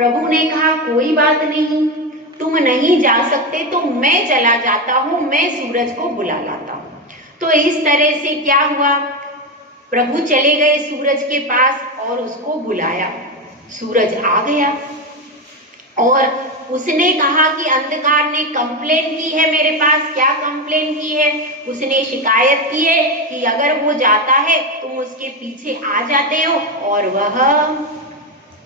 प्रभु ने कहा कोई बात नहीं, तुम नहीं जा सकते तो मैं चला जाता हूँ, मैं सूरज को बुला लाता हूँ। तो इस तरह से क्या हुआ, प्रभु चले गए सूरज के पास और उसको बुलाया। सूरज आ गया और उसने कहा कि अंधकार ने कंप्लेन की है मेरे पास। क्या कंप्लेन की है? उसने शिकायत की है कि अगर वो जाता है तुम उसके पीछे आ जाते हो और वह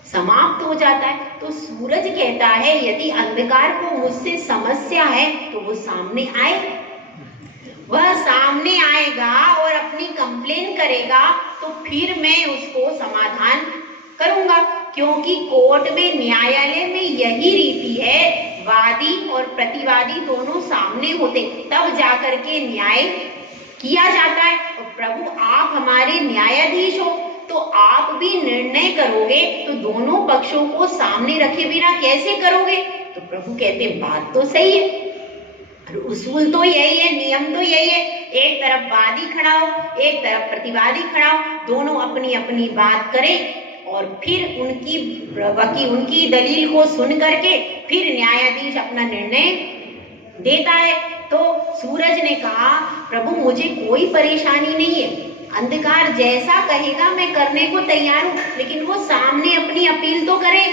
समाप्त हो जाता है। तो सूरज कहता है यदि अंधकार को मुझसे समस्या है तो वो सामने आए, वह सामने आएगा और अपनी कंप्लेन करेगा तो फिर मैं उसको समाधान करूंगा। क्योंकि कोर्ट में, न्यायालय में यही रीति है, वादी और प्रतिवादी दोनों सामने होते तब जाकर के न्याय किया जाता है। और प्रभु आप हमारे न्यायाधीश हो तो आप भी निर्णय करोगे, तो दोनों पक्षों को सामने रखे बिना कैसे करोगे? तो प्रभु कहते बात तो सही है, उसूल तो यही है, नियम तो यही है, एक तरफ वादी खड़ा हो, एक तरफ प्रतिवादी खड़ा हो, दोनों अपनी अपनी बात करें और फिर उनकी दलील को सुन करके फिर न्यायाधीश अपना निर्णय देता है। तो सूरज ने कहा प्रभु मुझे कोई परेशानी नहीं है, अंधकार जैसा कहेगा मैं करने को तैयार हूँ, लेकिन वो सामने अपनी अपील तो करे,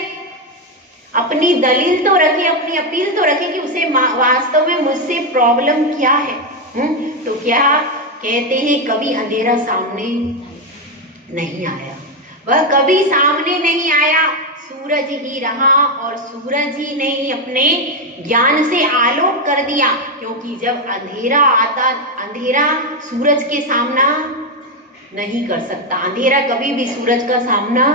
अपनी दलील तो रखे, अपनी अपील तो रखे कि उसे वास्तव में मुझसे प्रॉब्लम क्या है। तो क्या कहते हैं, कभी अंधेरा सामने नहीं आया, वह कभी सामने नहीं आया, सूरज ही रहा और सूरज ही ने अपने ज्ञान से आलोक कर दिया। क्योंकि जब अंधेरा आता, अंधेरा सूरज के सामना नहीं कर सकता, अंधेरा कभी भी सूरज का सामना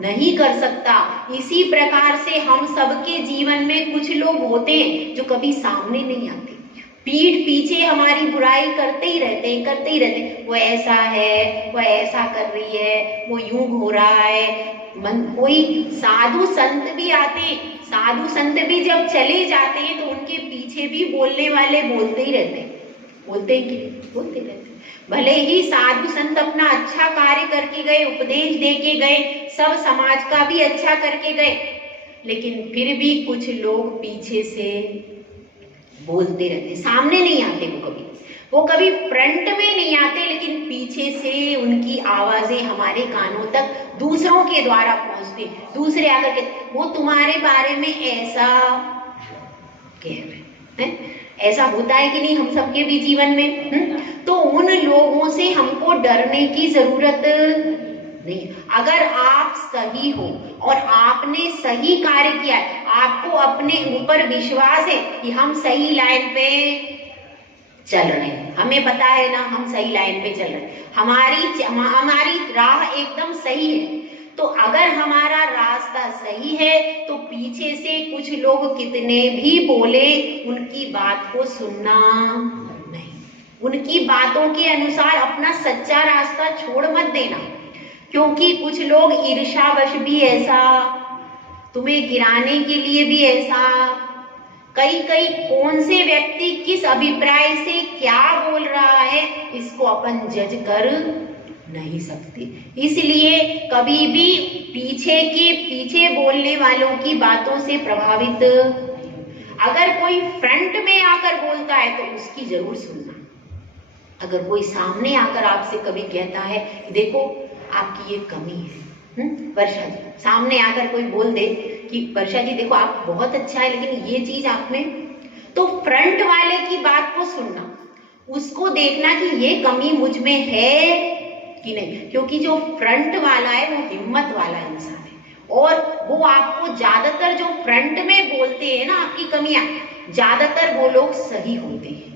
नहीं कर सकता। इसी प्रकार से हम सबके जीवन में कुछ लोग होते हैं जो कभी सामने नहीं आते, पीठ पीछे हमारी बुराई करते ही रहते। वो ऐसा है, वो ऐसा कर रही है, वो यूं हो रहा है। कोई साधु संत भी आते, साधु संत भी जब चले जाते हैं तो उनके पीछे भी बोलने वाले बोलते ही रहते, बोलते रहते। भले ही साधु संत अपना अच्छा कार्य करके गए, उपदेश दे के गए, सब समाज का भी अच्छा करके गए, लेकिन फिर भी कुछ लोग पीछे से बोलते रहते, सामने नहीं आते। वो कभी फ्रंट में नहीं आते, लेकिन पीछे से उनकी आवाजें हमारे कानों तक दूसरों के द्वारा पहुंचती। दूसरे आकर के वो तुम्हारे बारे में ऐसा कह रहे हैं, ऐसा होता है कि नहीं हम सबके भी जीवन में। तो उन लोगों से हमको डरने की जरूरत नहीं। अगर आप सही हो और आपने सही कार्य किया है, आपको अपने ऊपर विश्वास है कि हम सही लाइन पे चल रहे हैं, हमें पता है ना हम सही लाइन पे चल रहे हैं, हमारी राह एकदम सही है, तो अगर हमारा रास्ता सही है तो पीछे से कुछ लोग कितने भी बोले उनकी बात को सुनना नहीं, उनकी बातों के अनुसार अपना सच्चा रास्ता छोड़ मत देना। क्योंकि कुछ लोग ईर्ष्यावश भी ऐसा, तुम्हें गिराने के लिए भी ऐसा, कई कौन से व्यक्ति किस अभिप्राय से क्या बोल रहा है इसको अपन जज कर नहीं सकते। इसलिए कभी भी पीछे बोलने वालों की बातों से प्रभावित, अगर कोई फ्रंट में आकर बोलता है तो उसकी जरूर सुनना। अगर कोई सामने आकर आपसे कभी कहता है देखो आपकी ये कमी है, वर्षा जी, सामने आकर कोई बोल दे कि वर्षा जी देखो आप बहुत अच्छा है लेकिन ये चीज आप में, तो फ्रंट वाले की बात को सुनना, उसको देखना कि ये कमी मुझ में है कि नहीं। क्योंकि जो फ्रंट वाला है वो हिम्मत वाला इंसान है और वो आपको ज्यादातर जो फ्रंट में बोलते हैं ना आपकी कमियां, ज्यादातर वो लोग सही होते हैं।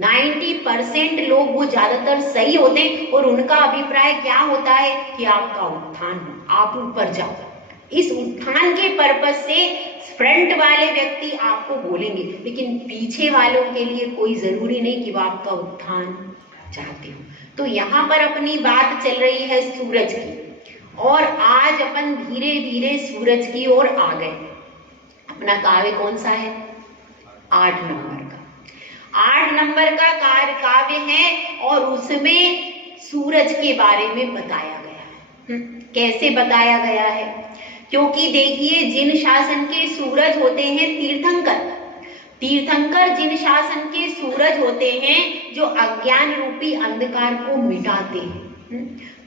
90% लोग वो ज्यादातर सही होते हैं और उनका अभिप्राय क्या होता है कि आपका उत्थान हो, आप ऊपर जाओ। इस उत्थान के पर्पस से फ्रंट वाले व्यक्ति आपको बोलेंगे, लेकिन पीछे वालों के लिए कोई जरूरी नहीं कि वो आपका उत्थान चाहते हो। तो यहाँ पर अपनी बात चल रही है सूरज की और आज अपन धीरे धीरे सूरज की ओर आ गए। अपना काव्य कौन सा है? 8 नंबर का। 8 नंबर का काव्य है और उसमें सूरज के बारे में बताया गया है। कैसे बताया गया है? क्योंकि देखिए जिन शासन के सूरज होते हैं तीर्थंकर, तीर्थंकर जिन शासन के सूरज होते हैं जो अज्ञान रूपी अंधकार को मिटाते हैं।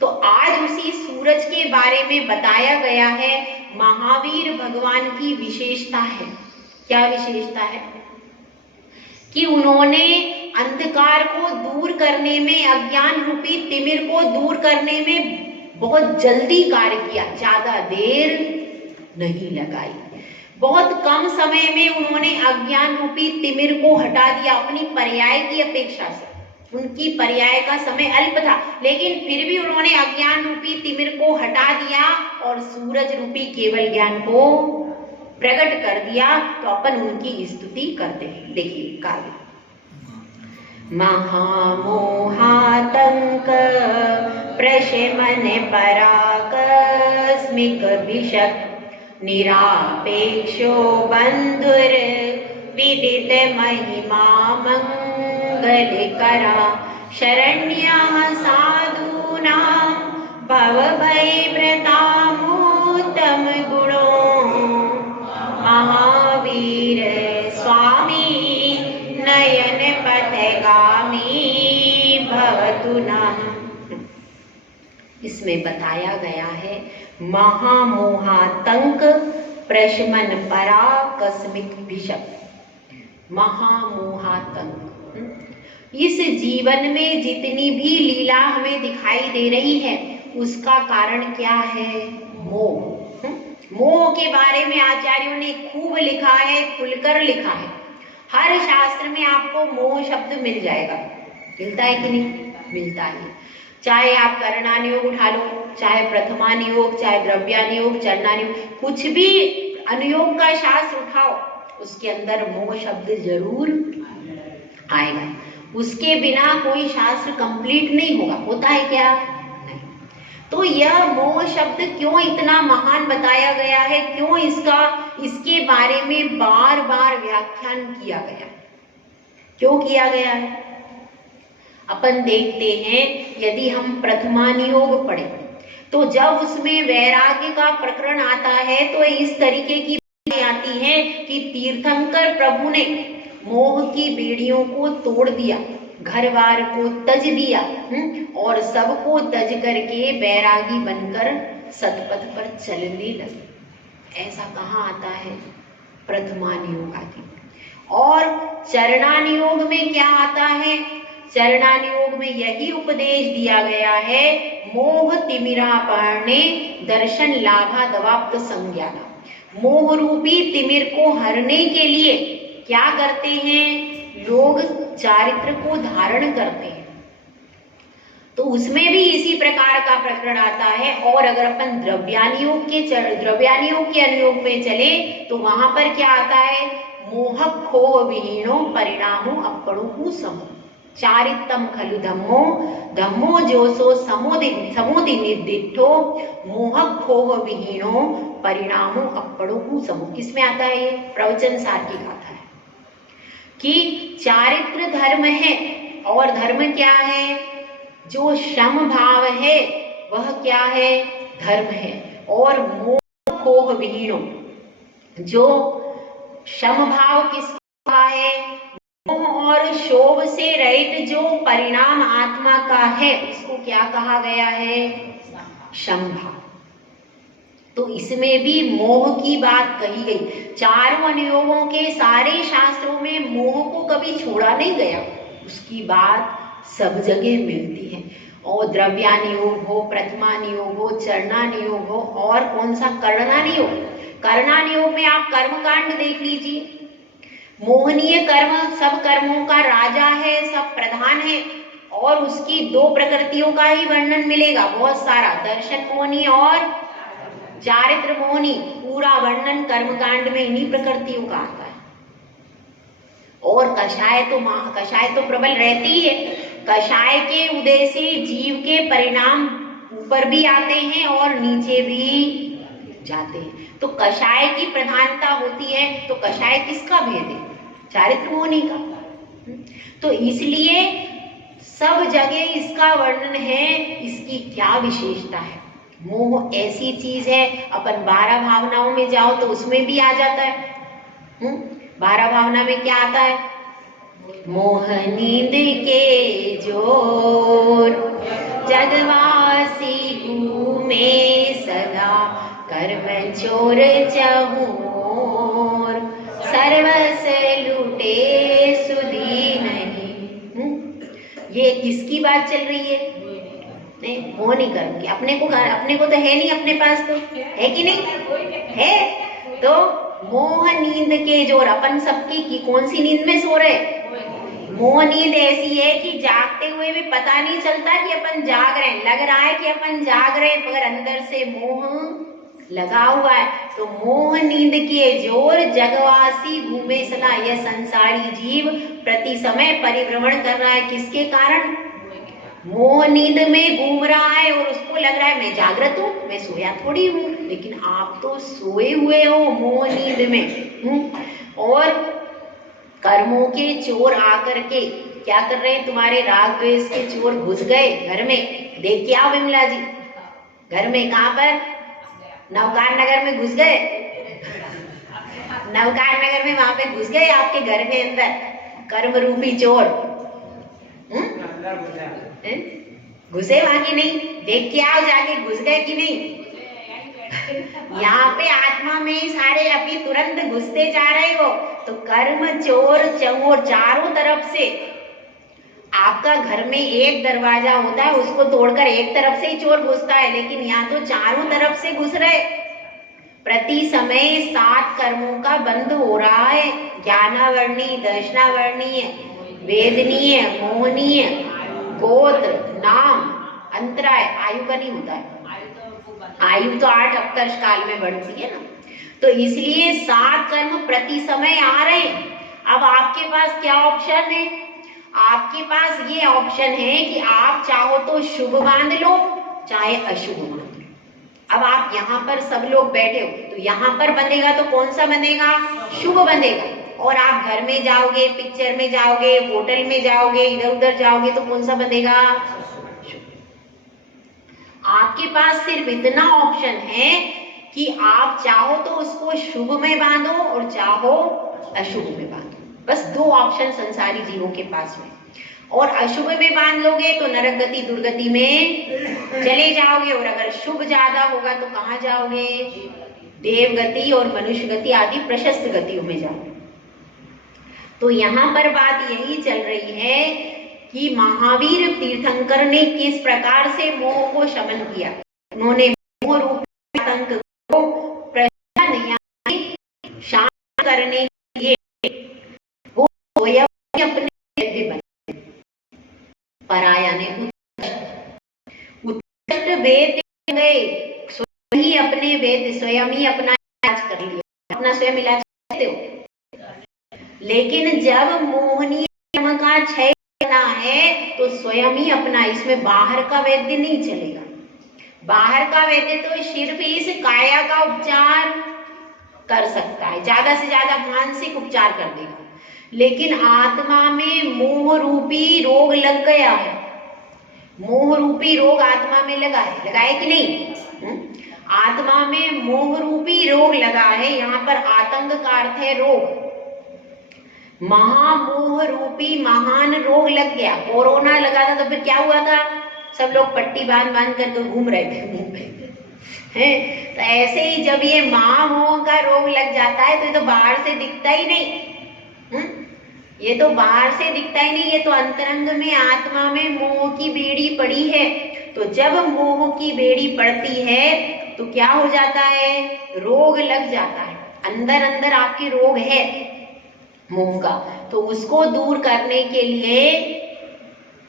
तो आज उसी सूरज के बारे में बताया गया है। महावीर भगवान की विशेषता है, क्या विशेषता है कि उन्होंने अंधकार को दूर करने में, अज्ञान रूपी तिमिर को दूर करने में बहुत जल्दी कार्य किया, ज्यादा देर नहीं लगाई। बहुत कम समय में उन्होंने अज्ञान रूपी तिमिर को हटा दिया। अपनी पर्याय की अपेक्षा से उनकी पर्याय का समय अल्प था, लेकिन फिर भी उन्होंने अज्ञान रूपी तिमिर को हटा दिया और सूरज रूपी केवल ज्ञान को प्रकट कर दिया। तो अपन उनकी स्तुति करते हैं। देखिए काव्य महामोहातंक प्रशमन पराकस्मिक विशक निरापेक्षो बंधुर विदित महिमा मंगलकरा शरण्याः साधूनां भवभयभृतामुत्तम गुणों महावीर स्वामी नयन पथगामी भवतु नः। इसमें बताया गया है महामोहातंक प्रशमन पराकस्मिक विशक। महामोहातंक, इस जीवन में जितनी भी लीला हमें दिखाई दे रही है उसका कारण क्या है? मोह। मोह के बारे में आचार्यों ने खूब लिखा है, खुलकर लिखा है। हर शास्त्र में आपको मोह शब्द मिल जाएगा। मिलता है कि नहीं? मिलता है। चाहे आप करणानियोग उठा लो, चाहे प्रथमानियोग, चाहे द्रव्यानियोग, चरणानियोग, कुछ भी अनुयोग का शास्त्र उठाओ, उसके अंदर मोह शब्द जरूर आएगा। उसके बिना कोई शास्त्र कंप्लीट नहीं होगा। होता है क्या? नहीं। तो यह मोह शब्द क्यों इतना महान बताया गया है? क्यों इसके बारे में बार बार व्याख्यान किया गया? क्यों किया गया है? अपन देखते हैं, यदि हम प्रथमानियोग पढ़े तो जब उसमें वैराग्य का प्रकरण आता है तो इस तरीके की बातें आती हैं कि तीर्थंकर प्रभु ने मोह की बेड़ियों को तोड़ दिया, घर बार को तज दिया और सबको तज करके बैरागी बनकर सतपथ पर चलने लगे। ऐसा कहाँ आता है? प्रथमानियोग आदि। और चरणानियोग में क्या आता है? चरणानियोग में यही उपदेश दिया गया है, मोह तिमिरापहरणे दर्शन लाभा दवाप्त संज्ञाना। मोह रूपी तिमिर को हरने के लिए क्या करते हैं? लोग चारित्र को धारण करते हैं। तो उसमें भी इसी प्रकार का प्रकरण आता है। और अगर अपन द्रव्यानियोग के अनुयोग में चले तो वहां पर क्या आता है? मोह खोह विहीनो परिणामो अपणु समो चारितम खलु धम्मो धम्मो जोसो समोदि निर्दिष्टो मोह खोह विहीनो परिणामो अपणु समो। किसमें आता है? ये प्रवचन सार की गाथा है कि चारित्र धर्म है। और धर्म क्या है? जो शम भाव है वह क्या है? धर्म है। और मोह खोह विहीनो, जो शम भाव किसका है? मोह और शोभ से रहित जो परिणाम आत्मा का है उसको क्या कहा गया है? शम भाव। तो इसमें भी मोह की बात कही गई। चारों अनुयोगों के सारे शास्त्रों में मोह को कभी छोड़ा नहीं गया, उसकी बात सब जगह मिलती है। और द्रव्यानियोग हो, प्रथमानियोग हो, चरणानियोग हो, और कौन सा? करणानियोग। करणानियोग में आप कर्मकांड देख लीजिए। मोहनीय कर्म सब कर्मों का राजा है, सब प्रधान है। और उसकी दो प्रकृतियों का ही वर्णन मिलेगा, बहुत सारा। दर्शन मोहनी और चारित्र मोहनी, पूरा वर्णन कर्मकांड में इन्हीं प्रकृतियों का आता है। और कषाय तो प्रबल रहती है। कषाय के उदय से जीव के परिणाम ऊपर भी आते हैं और नीचे भी जाते हैं। तो कषाय की प्रधानता होती है। तो कषाय किसका भेद है? चारित्र मोहनी का। तो इसलिए सब जगह इसका वर्णन है, इसकी क्या विशेषता है। मोह ऐसी चीज है, अपन 12 भावनाओं में जाओ तो उसमें भी आ जाता है। 12 भावना में क्या आता है? मोह नींद के जोर, जगवासी घूमे सदा, कर्म चोर चहुओर, सर्वस लूटे सुधी नहीं। ये किसकी बात चल रही है? नहीं, वो नहीं करूंगी। अपने को तो है नहीं, अपने पास तो है कि नहीं है। तो मोह नींद के जोर, अपन सबकी की कौन सी नींद में सो रहे? मोह नींद ऐसी है कि जागते हुए भी पता नहीं चलता कि अपन जाग रहे हैं, लग रहा है कि अपन जाग रहे हैं, मगर अंदर से मोह लगा हुआ है। तो मोह नींद के जोर, जगवासी घूमे सदा, यह संसारी जीव प्रति समय परिभ्रमण कर रहा है। किसके कारण? मोह नींद में घूम रहा है और उसको लग रहा है मैं जागृत हूँ, मैं सोया थोड़ी हूँ। लेकिन आप तो सोए हुए हो मोह नींद में। और कर्मों के चोर आकर के क्या कर रहे हैं? तुम्हारे राग द्वेष के चोर घुस गए घर में। देख के आओ विमला जी, घर में कहाँ पर? नवकार नगर में घुस गए। नवकार नगर में वहां पे घुस गए आपके घर के अंदर कर्म रूपी चोर। घुसे वहां की नहीं? देख के आओ जाके, घुस गए कि नहीं? यहाँ पे आत्मा में सारे अभी तुरंत घुसते जा रहे हो। तो कर्म चोर चोर चारों तरफ से। आपका घर में एक दरवाजा होता है, उसको तोड़कर एक तरफ से ही चोर घुसता है, लेकिन यहाँ तो चारों तरफ से घुस रहे। प्रति समय 7 कर्मों का बंद हो रहा है। ज्ञानावर्णीय, दर्शनावर्णीय, वेदनीय, मोहनीय, गोत्र, नाम, अंतराय। आयु का नहीं होता है, आयु तो 8 अपकर्ष काल में बढ़ती है ना। तो इसलिए 7 कर्म प्रति समय आ रहे। अब आपके पास क्या ऑप्शन है? आपके पास ये ऑप्शन है कि आप चाहो तो शुभ बांध लो, चाहे अशुभ बांध लो। अब आप यहाँ पर सब लोग बैठे हो, तो यहाँ पर बंधेगा तो कौन सा बंधेगा? शुभ बंधेगा। और आप घर में जाओगे, पिक्चर में जाओगे, होटल में जाओगे, इधर उधर जाओगे तो कौन सा बंधेगा? आपके पास सिर्फ इतना ऑप्शन है कि आप चाहो तो उसको शुभ में बांधो और चाहो अशुभ में बांधो। बस 2 ऑप्शन संसारी जीवों के पास में। और अशुभ में बांध लोगे तो नरक गति दुर्गति में चले जाओगे, और अगर शुभ ज्यादा होगा तो कहाँ जाओगे? देव गति और मनुष्य गति आदि प्रशस्त गतियों में जाओगे। तो यहाँ पर बात यही चल रही है कि महावीर तीर्थंकर ने किस प्रकार से मोह को शमन किया। उन्होंने मोह रूपी आतंक को शांत करने के लिए वो अपने वैद्य बने। पराया ने उत्कृष्ट वैद्य गए, स्वयं ही अपने वैद्य, स्वयं ही अपना इलाज कर लिया। अपना स्वयं इलाज करते हो। लेकिन जब मोहनीय का क्षय करना है तो स्वयं ही अपना, इसमें बाहर का वैद्य नहीं चलेगा। बाहर का वैद्य तो सिर्फ इस काया का उपचार कर सकता है, ज्यादा से ज्यादा मानसिक उपचार कर देगा। लेकिन आत्मा में मोह रूपी रोग लग गया है। मोह रूपी रोग आत्मा में लगा है, लगाए कि नहीं? आत्मा में मोह रूपी रोग लगा है। यहाँ पर आतंक का अर्थ है रोग। महामोह रूपी महान रोग लग गया। कोरोना लगा था तो फिर क्या हुआ था? सब लोग पट्टी बांध बांध कर तो घूम रहे थे मुंह पे, हैं? तो ऐसे ही जब ये महामोह का रोग लग जाता है तो ये तो बाहर से दिखता ही नहीं। ये तो बाहर से दिखता ही नहीं, ये तो अंतरंग में आत्मा में मोह की बेड़ी पड़ी है। तो जब मोह की बेड़ी पड़ती है तो क्या हो जाता है? रोग लग जाता है। अंदर अंदर आपकी रोग है मोह का। तो उसको दूर करने के लिए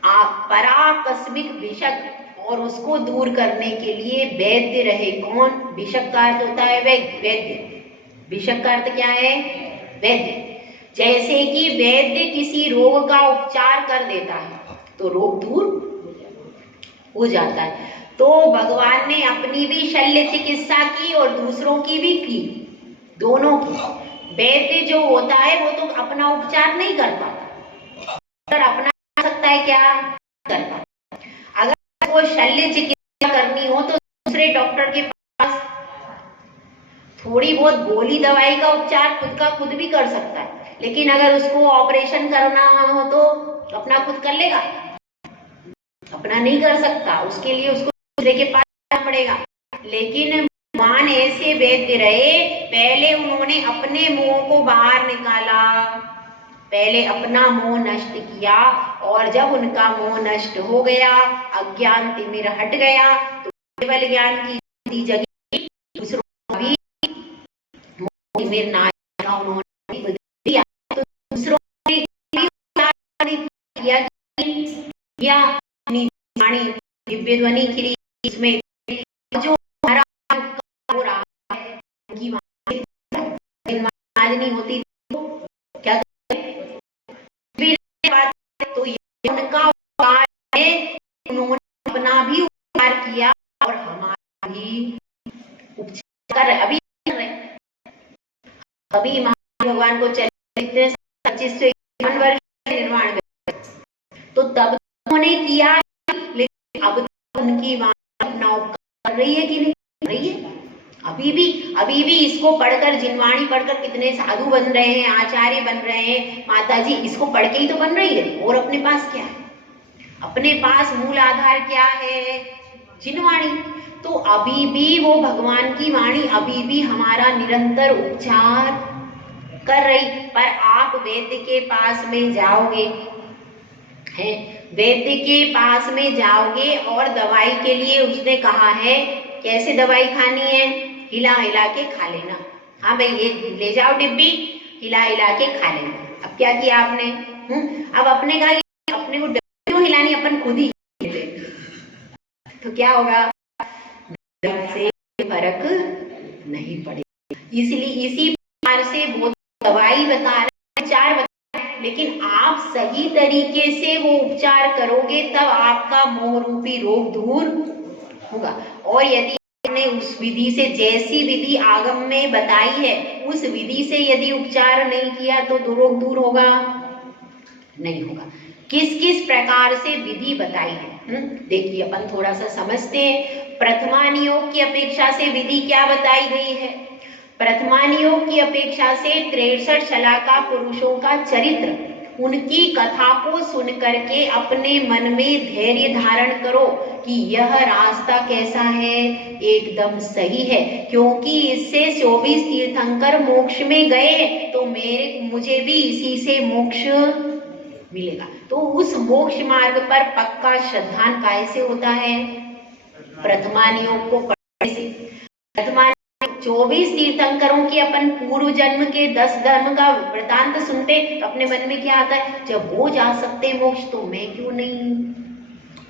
आप पराकस्मिक भिषक, और उसको दूर करने के लिए वैद्य रहे। कौन? भिषक का अर्थ होता है वैद्य। भिषक का अर्थ क्या है? वैद्य। जैसे कि वैद्य किसी रोग का उपचार कर देता है तो रोग दूर हो जाता है। तो भगवान ने अपनी भी शल्य चिकित्सा की और दूसरों की भी की, दोनों की। वैद्य जो होता है वो तो अपना उपचार नहीं कर पाता, पर अपना सकता है क्या? कर पाता। अगर वो शल्य चिकित्सा करनी हो तो दूसरे दूसरे डॉक्टर के पास। थोड़ी बहुत गोली दवाई का उपचार खुद का खुद भी कर सकता है, लेकिन अगर उसको ऑपरेशन करना हो तो अपना खुद कर लेगा? अपना नहीं कर सकता, उसके लिए उसको दूसरे के पास जाना पड़ेगा। लेकिन भगवान ऐसे वैद्य रहे, पहले उन्होंने अपने मोह को बाहर निकाला, पहले अपना मोह नष्ट किया, और जब उनका मोह नष्ट हो गया, अज्ञान तिमिर हट गया, तो केवल ज्ञान की जगह दूसरों का भी मोह तिमिर नाश उन्होंने बदल दिया। तो दूसरों ने किया दिव्य ध्वनि खिली, इसमें जो हमारा हो रहा है उनकी नहीं होती तो क्या तो ये उनका उपकार है, उन्होंने अपना भी उपकार किया और हमारा भी उपचार अभी कर रहे। अभी भगवान को चले 25 से 51 वर्ष निर्वाण में, तो तब उन्होंने किया, लेकिन अब उनकी अपना उपकार कर रही है कि नहीं कर रही है? अभी भी इसको पढ़कर, जिनवाणी पढ़कर कितने साधु बन रहे हैं, आचार्य बन रहे हैं, माताजी इसको पढ़ के ही तो बन रही है। और अपने पास क्या है? अपने पास मूल आधार क्या है? जिनवाणी। तो अभी भी वो भगवान की वाणी अभी भी हमारा निरंतर उपचार कर रही। पर आप वैद्य के पास में जाओगे, है वैद्य के पास में जाओगे और दवाई के लिए उसने कहा है कैसे दवाई खानी है, हिला हिला के खा लेना। हाँ भाई, ये ले जाओ डिब्बी, हिला हिला के खा लेना। अब क्या किया आपने? अब अपने का अपने को डिब्बी क्यों हिलानी, अपन खुद ही ले, तो क्या होगा? से फर्क नहीं पड़ेगा। इसलिए इसी प्रकार से वो दवाई बता रहे, उपचार बता रहे, लेकिन आप सही तरीके से वो उपचार करोगे तब आपका मोह रूपी रोग दूर होगा। और यदि आपने उस विधि से, जैसी विधि आगम में बताई है उस विधि से यदि उपचार नहीं किया तो रोग दूर होगा? नहीं होगा। किस किस प्रकार से विधि बताई है देखिए, अपन थोड़ा सा समझते हैं। प्रथमा नियोग की अपेक्षा से विधि क्या बताई गई है? प्रथमा नियोग की अपेक्षा से 63 शलाका पुरुषों का चरित्र, उनकी कथा को सुन करके अपने मन में धैर्य धारण करो कि यह रास्ता कैसा है, एकदम सही है, क्योंकि इससे 24 तीर्थंकर मोक्ष में गए तो मुझे भी इसी से मोक्ष मिलेगा। तो उस मोक्ष मार्ग पर पक्का श्रद्धान कैसे होता है? प्रथमा नियोग को पढ़ने से। प्रथमा 24 तीर्थंकरों के अपन पूर्व जन्म के 10 धर्म का वृतांत सुनते तो अपने मन में क्या आता है? जब वो जा सकते मोक्ष तो मैं क्यों नहीं?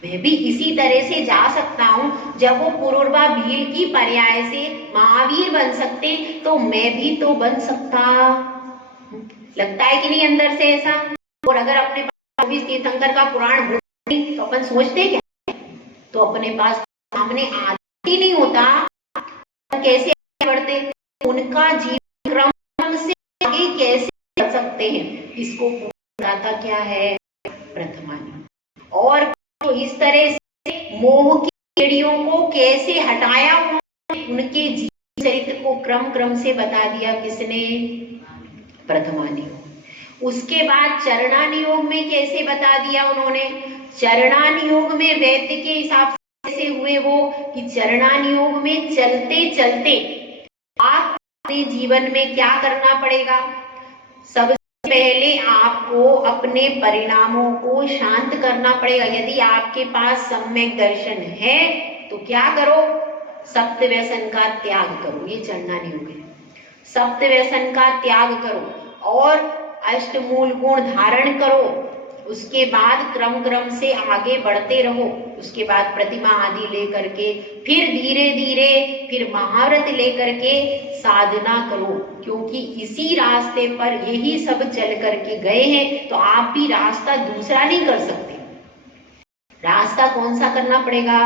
मैं भी इसी तरह से जा सकता हूँ। जब वो पूर्वा भीड़ की पर्याय से महावीर बन सकते तो मैं भी तो बन सकता। लगता है कि नहीं अंदर से ऐसा? और अगर अपने पास 24 तीर्थंकर का पुराण नहीं तो अपन सोचते क्या? तो अपने पास सामने आदि नहीं होता, कैसे बढ़ते? उनका जीवन क्रम से आगे कैसे बढ़ सकते हैं, इसको बताता क्या है? प्रथमानी। और तो इस तरह से मोह की एड़ियों को कैसे हटाया उनके जीवन चरित्र को क्रम से बता दिया किसने? प्रथमानी। उसके बाद चरणानियोग में कैसे बता दिया उन्होंने? चरणानियोग में वैद्य के हिसाब से हुए वो कि चरणानियोग में चलते चलते आप अपने जीवन में क्या करना पड़ेगा? सबसे पहले आपको अपने परिणामों को शांत करना पड़ेगा। यदि आपके पास सम्यक दर्शन है तो क्या करो? सप्त व्यसन का त्याग करो। ये चरणानियोग है। सप्त व्यसन का त्याग करो और अष्टमूल गुण धारण करो। उसके बाद क्रम से आगे बढ़ते रहो। उसके बाद प्रतिमा आदि लेकर के फिर धीरे धीरे फिर महाव्रत लेकर के साधना करो, क्योंकि इसी रास्ते पर यही सब चल करके गए हैं। तो आप भी रास्ता दूसरा नहीं कर सकते। रास्ता कौन सा करना पड़ेगा?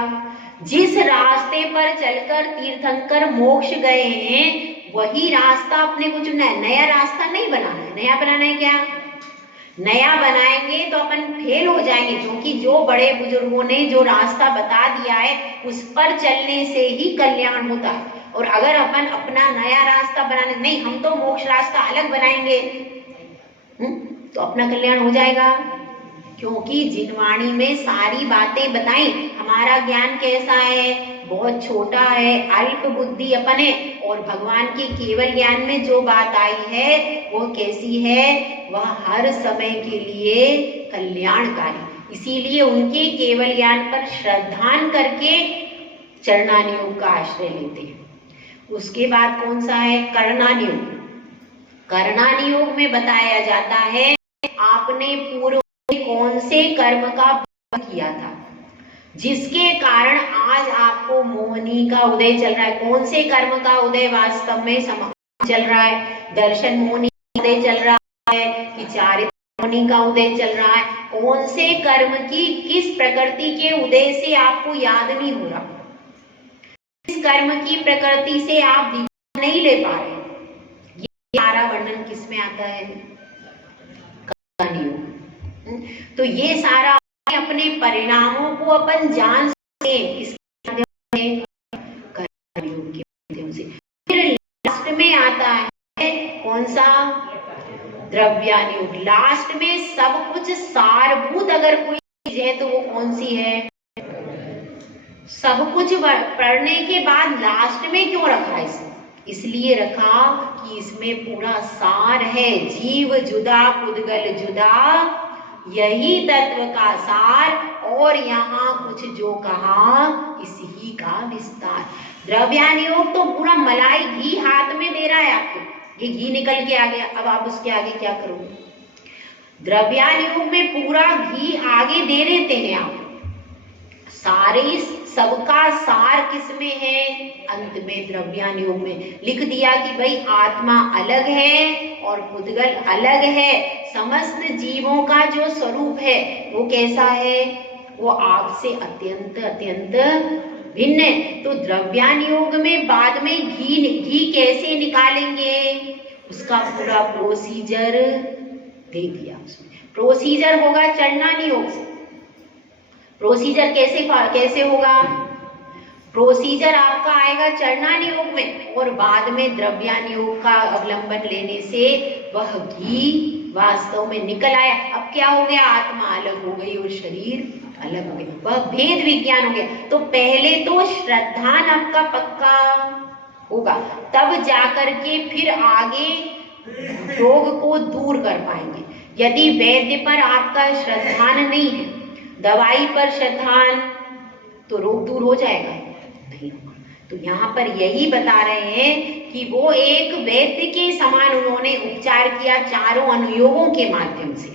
जिस रास्ते पर चलकर तीर्थंकर मोक्ष गए हैं वही रास्ता अपने को चुनना है। नया रास्ता नहीं बनाना है। नया बनाना है क्या? नया बनाएंगे तो अपन फेल हो जाएंगे, क्योंकि जो बड़े बुजुर्गों ने जो रास्ता बता दिया है उस पर चलने से ही कल्याण होता है। और अगर अपन अपना नया रास्ता बनाने, नहीं हम तो मोक्ष रास्ता अलग बनाएंगे, तो अपना कल्याण हो जाएगा। क्योंकि जिनवाणी में सारी बातें बताई। हमारा ज्ञान कैसा है, बहुत छोटा है, अल्प बुद्धि अपन है, और भगवान के केवल ज्ञान में जो बात आई है वो कैसी है, वह हर समय के लिए कल्याणकारी। इसीलिए उनके केवल ज्ञान पर श्रद्धान करके चरणानुयोग का आश्रय लेते हैं। उसके बाद कौन सा है, कर्णानुयोग। कर्णानुयोग में बताया जाता है आपने पूर्व कौन से कर्म का किया था जिसके कारण आज आपको मोहिनी का उदय चल रहा है। कौन से कर्म का उदय वास्तव में चल रहा है, दर्शन मोहिनी का उदय चल रहा है कि चारित्र मोहिनी का उदय चल रहा है। कौन से कर्म की किस प्रकृति के उदय से आपको याद नहीं हो रहा, किस कर्म की प्रकृति से आप दीक्षा नहीं ले पा रहे, ये सारा वर्णन किसमें आता है, कर्णानुयोग। तो ये सारा अपने परिणामों को अपन जान सकते इसके माध्यम से, कर्णानुयोग के माध्यम से। फिर लास्ट में आता है कौन सा, द्रव्यानुयोग। लास्ट में सब कुछ सारभूत अगर कोई चीज है तो वो कौन सी है, सब कुछ पढ़ने के बाद लास्ट में क्यों रखा है, इसलिए रखा कि इसमें पूरा सार है। जीव जुदा पुद्गल जुदा, यही तत्व का सार, और यहाँ कुछ जो कहा इसी का विस्तार। द्रव्यानुयोग तो पूरा मलाई घी हाथ में दे रहा है आपको, ये घी निकल के आ गया, अब आप उसके आगे क्या करोगे। द्रव्यानुयोग में पूरा घी आगे दे देते हैं आप, सारे सबका सार किसमें है, अंत में द्रव्यानुयोग में लिख दिया कि भाई आत्मा अलग है और पुद्गल अलग है। समस्त जीवों का जो स्वरूप है वो कैसा है, वो आपसे अत्यंत अत्यंत भिन्न है। तो द्रव्यानुयोग में बाद में घी कैसे निकालेंगे, उसका पूरा प्रोसीजर दे दिया उसमें। प्रोसीजर होगा चरणानुयोग से। प्रोसीजर कैसे होगा, प्रोसीजर आपका आएगा चरणानुयोग में, और बाद में द्रव्यानुयोग का अवलंबन लेने से वह घी वास्तव में निकल आया। अब क्या हो गया, आत्मा अलग हो गई और शरीर अलग हो गया, वह भेद विज्ञान हो गया। तो पहले तो श्रद्धान आपका पक्का होगा, तब जाकर के फिर आगे रोग को दूर कर पाएंगे। यदि वैद्य पर आपका श्रद्धान नहीं है, दवाई पर श्रद्धान, तो रोग दूर हो जाएगा, नहीं होगा। तो यहाँ पर यही बता रहे हैं कि वो एक वैद्य के समान उन्होंने उपचार किया चारों अनुयोगों के माध्यम से।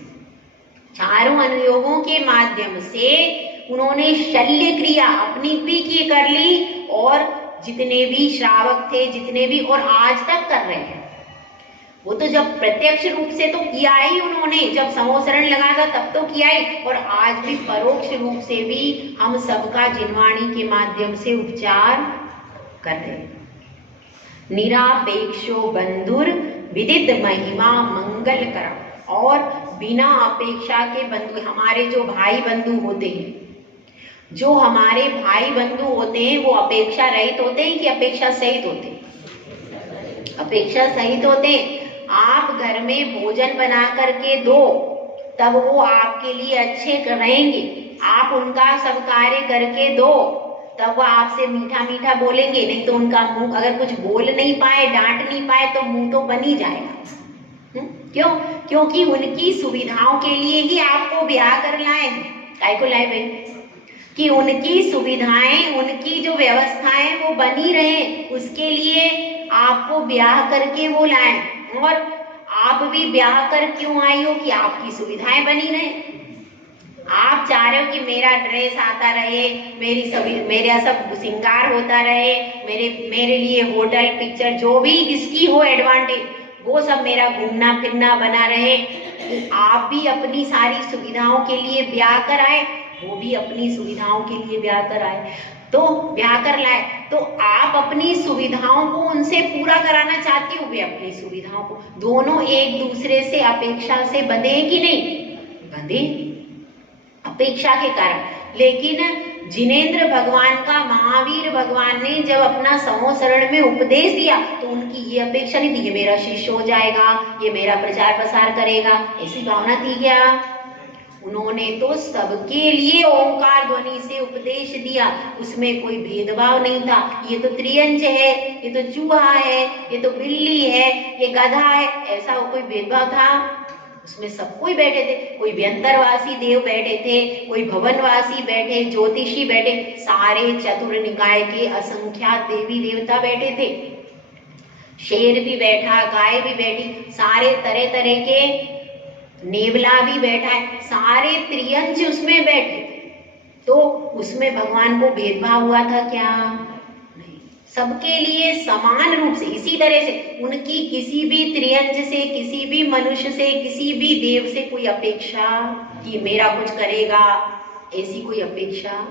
चारों अनुयोगों के माध्यम से उन्होंने शल्य क्रिया अपनी भी की कर ली, और जितने भी श्रावक थे, जितने भी, और आज तक कर रहे हैं। वो तो जब प्रत्यक्ष रूप से तो किया ही उन्होंने, जब समोसरण लगा था तब तो किया ही, और आज भी परोक्ष रूप से भी हम सबका जिनवाणी के माध्यम से उपचार कर रहे हैं। निरापेक्षो बंधुर विदित महिमा मंगल करा, और बिना अपेक्षा के बंधु, हमारे जो भाई बंधु होते हैं, जो हमारे भाई बंधु होते हैं वो अपेक्षा रहित होते हैं कि अपेक्षा सहित होते हैं, अपेक्षा सहित होते हैं। आप घर में भोजन बना करके दो, तब वो आपके लिए अच्छे रहेंगे। आप उनका सब कार्य करके दो, तब वो आपसे मीठा मीठा बोलेंगे। नहीं तो उनका मुंह, अगर कुछ बोल नहीं पाए, डांट नहीं पाए, तो मुंह तो बन ही जाएगा। क्यों? क्योंकि उनकी सुविधाओं के लिए ही आपको ब्याह कर लाए। काय को लाए भाई? कि उनकी सुविधाएं, उनकी जो व्यवस्थाएं वो बनी रहे, उसके लिए आपको ब्याह करके वो लाए। और आप भी ब्याह कर क्यों आई हो, कि आपकी सुविधाएं बनी रहे। आप चाह रहे हो कि मेरा ड्रेस आता रहे, मेरा सब श्रृंगार होता रहे, मेरे लिए होटल, पिक्चर, जो भी जिसकी हो एडवांटेज, वो सब मेरा घूमना फिरना बना रहे। तो आप भी अपनी सारी सुविधाओं के लिए ब्याह कर आए, वो भी अपनी सुविधाओं के लिए ब्याह कर आए। तो ब्याह कर लाए, तो आप अपनी सुविधाओं को उनसे पूरा कराना चाहती हो, वे अपनी सुविधाओं को, दोनों एक दूसरे से अपेक्षा से बंधे हैं कि नहीं? बंधे, अपेक्षा के कारण। लेकिन जिनेंद्र भगवान का महावीर भगवान ने जब अपना समोसरण में उपदेश दिया तो उनकी ये अपेक्षा नहीं थी ये मेरा शिष्य हो जाएगा, ये मेरा प्रचार प्रसार करेगा, ऐसी भावना थी क्या? उन्होंने तो सबके लिए ओंकार ध्वनि से उपदेश दिया, उसमें कोई भेदभाव नहीं था। ये तो त्रियंच है, ये तो चूहा है, ये तो बिल्ली है, ये गधा है, ऐसा कोई भेदभाव था? उसमें सब कोई बैठे थे, कोई व्यंतरवासी देव बैठे थे, कोई भवनवासी बैठे, ज्योतिषी बैठे, सारे चतुर निकाय के असंख्यात देवी देवता बैठे थे। शेर भी बैठा, गाय भी बैठी, सारे तरह तरह के, नेवला भी बैठा है, सारे त्रियंच उसमें बैठे थे। तो उसमें भगवान को भेदभाव हुआ था क्या? नहीं, सबके लिए समान रूप से। इसी तरह से उनकी किसी भी त्रियंच से, किसी भी मनुष्य से, किसी भी देव से कोई अपेक्षा कि मेरा कुछ करेगा, ऐसी कोई अपेक्षा।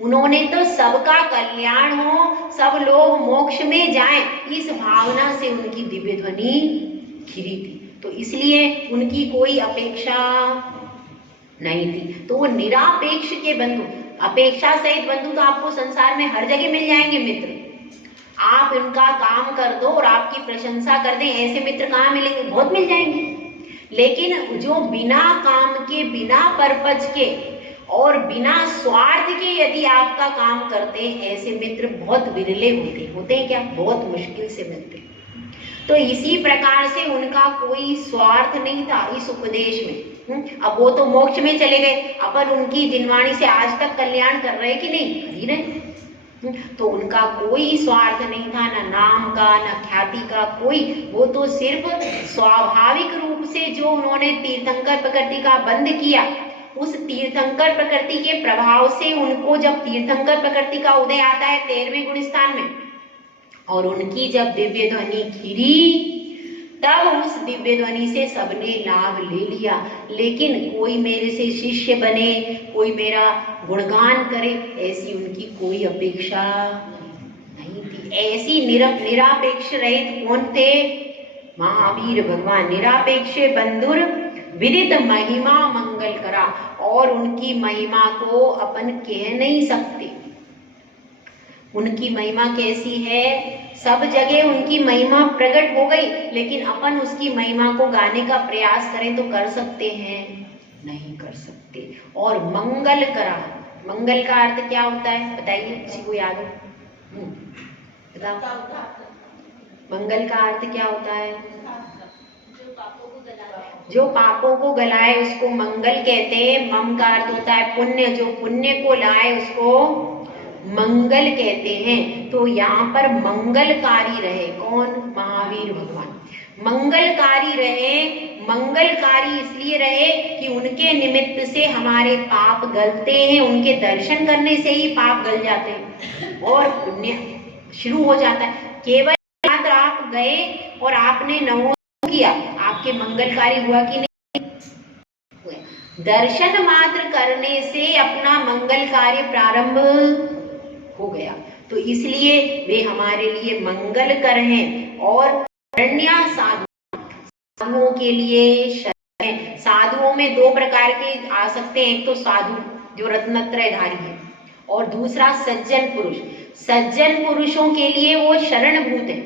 उन्होंने तो सबका कल्याण हो, सब लोग मोक्ष में जाएं, इस भावना से उनकी दिव्य ध्वनि खिरी थी। तो इसलिए उनकी कोई अपेक्षा नहीं थी। तो वो निरापेक्ष के बंधु, अपेक्षा सहित बंधु तो आपको संसार में हर जगह मिल जाएंगे मित्र। आप इनका काम कर दो और आपकी प्रशंसा कर दें, ऐसे मित्र कहाँ मिलेंगे? बहुत मिल जाएंगे। लेकिन जो बिना काम के, बिना पर्पज के और बिना स्वार्थ के यदि आपका काम करते हैं, ऐसे मित्र बहुत विरले होते हैं क्या? बहुत मुश्किल से मिलते हैं। तो इसी प्रकार से उनका कोई स्वार्थ नहीं था इस उपदेश में। अब वो तो मोक्ष में चले गए, अपन उनकी जिनवाणी से आज तक कल्याण कर रहे कि नहीं? कर ही रहे। तो उनका कोई स्वार्थ नहीं था, ना नाम का, ना ख्याति का कोई। वो तो सिर्फ स्वाभाविक रूप से जो उन्होंने तीर्थंकर प्रकृति का बंध किया, उस तीर्थंकर प्रकृति के प्रभाव से उनको जब तीर्थंकर प्रकृति का उदय आता है 13वें गुण स्थान में, और उनकी जब दिव्य ध्वनि खिरी, तब उस दिव्य ध्वनि से सबने लाभ ले लिया। लेकिन कोई मेरे से शिष्य बने, कोई मेरा गुणगान करे, ऐसी उनकी कोई अपेक्षा नहीं थी। ऐसी निरापेक्ष रहित कौन थे? महावीर भगवान। निरापेक्ष बंधुर विदित महिमा मंगल करा, और उनकी महिमा को अपन कह नहीं सकते। उनकी महिमा कैसी है? सब जगह उनकी महिमा प्रकट हो गई, लेकिन अपन उसकी महिमा को गाने का प्रयास करें तो कर सकते हैं? नहीं कर सकते। और मंगल करा, मंगल का अर्थ क्या होता है बताइए, किसी को याद हो? बताओ, मंगल का अर्थ क्या होता है? जो पापों को गलाए उसको मंगल कहते हैं। मम का अर्थ होता है पुण्य, जो पुण्य को लाए उसको मंगल कहते हैं। तो यहाँ पर मंगलकारी रहे कौन? महावीर भगवान। मंगलकारी रहे, मंगलकारी इसलिए रहे कि उनके निमित्त से हमारे पाप गलते हैं, उनके दर्शन करने से ही पाप गल जाते हैं और पुण्य शुरू हो जाता है। केवल मात्र आप गए और आपने नमो किया, आपके मंगलकारी हुआ कि नहीं? दर्शन मात्र करने से अपना मंगल कार्य प्रारंभ हो गया। तो इसलिए वे हमारे लिए मंगल कर हैं। और शरण्य साधुओं के लिए शरण। साधुओं में दो प्रकार के आ सकते हैं, एक तो साधु जो रत्नत्रयधारी है, और दूसरा सज्जन पुरुष। सज्जन पुरुषों के लिए वो शरणभूत है।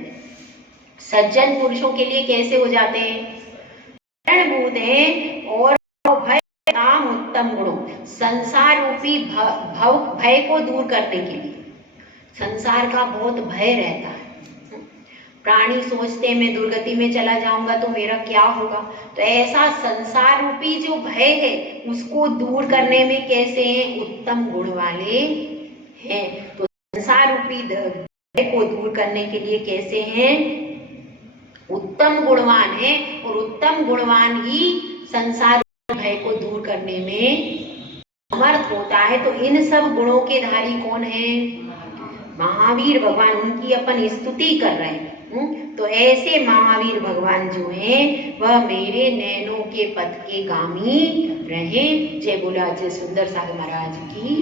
सज्जन पुरुषों के लिए कैसे हो जाते हैं? शरणभूत है। और भय काम उत्तम गुणों, संसार रूपी भय को दूर करने के लिए। संसार का बहुत भय रहता है। प्राणी सोचते हैं मैं दुर्गति में चला जाऊंगा तो मेरा क्या होगा। तो ऐसा संसार रूपी जो भय है उसको दूर करने में कैसे हैं? उत्तम गुण वाले हैं। तो संसार रूपी भय को दूर करने के लिए कैसे हैं? उत्तम गुणवान है। और उत्तम गुणवान ही संसार भय को दूर करने में समर्थ होता है। तो इन सब गुणों के धारी कौन है? महावीर भगवान। उनकी अपन स्तुति कर रहे हैं। तो ऐसे महावीर भगवान जो हैं वह मेरे नैनों के पथ के गामी रहे। जय बोला जय सुंदर सागर महाराज की।